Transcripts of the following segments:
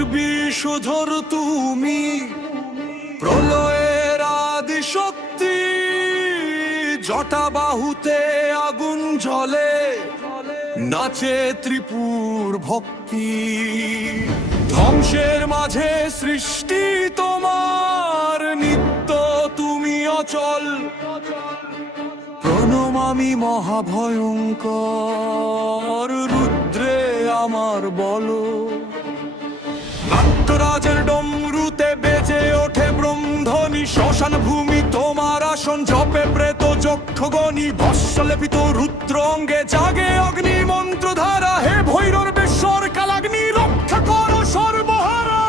বিষধর তুমি, প্রলয়ের আদি শক্তি। জটা বাহুতে আগুন জ্বলে, নাচে ত্রিপুর ভক্তি। ধ্বংসের মাঝে সৃষ্টি তোমার, নিত্য তুমি অচল। প্রণমামি মহাভয়ঙ্কর, রুদ্রে আমার বলো। নাট্যরাজের ডমরুতে বেজে ওঠে ব্রহ্মধ্বনি, শ্মশান ভূমি তোমার আসন। জপে প্রেত যক্ষগণি, ভস্য লেপিত রুদ্র অঙ্গে জাগে অগ্নি মন্ত্রধারা। হে ভৈরবেশ্বর কালাগ্নি, রক্ষা করো সর্বহারা।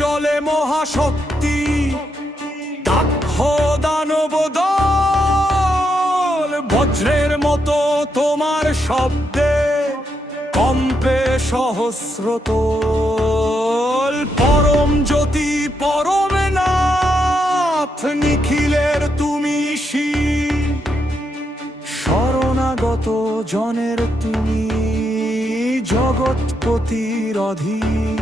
জলে মহাশক্তি, দাক্ষ দানব দল। বজ্রের মতো তোমার শব্দে কম্পে সহস্রতল। পরম জ্যোতি পরম নাথ, নিখিলের তুমি শিব। শরণাগত জনের তুমি জগৎপতির অধীন।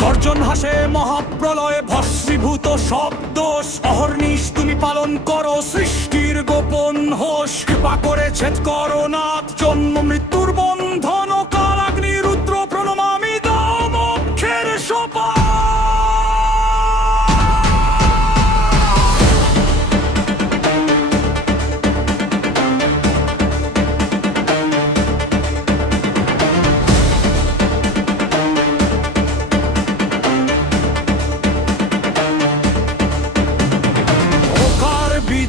গর্জন হাসে মহাপ্রলয়ে ভস্মীভূত শব্দ। অহর্নিশ তুমি পালন করো সৃষ্টির গোপন হোস। কৃপা করে ছেদ করো নাথ জন্ম মৃত্যুর বন্ধন। কালাগ্নি রুদ্র প্রণমামি, দাও মোক্ষের সোপান।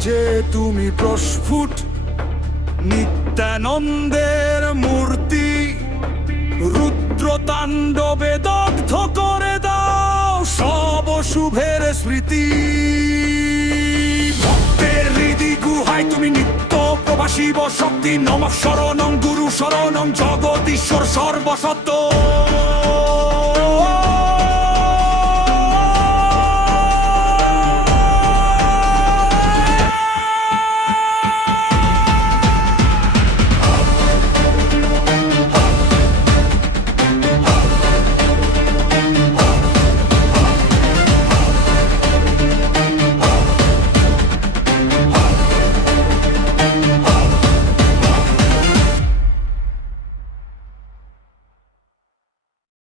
যে তুমি প্রস্ফুট নিত্যানন্দের মূর্তি। রুদ্র তাণ্ডবে দগ্ধ করে দাও সব শুভের স্মৃতি। ভক্তের হৃদি গুহায় তুমি নিত্য প্রবাসিব শক্তি। নমঃ শরণং গুরু শরণং, জগদীশ্বর সর্বসত্য।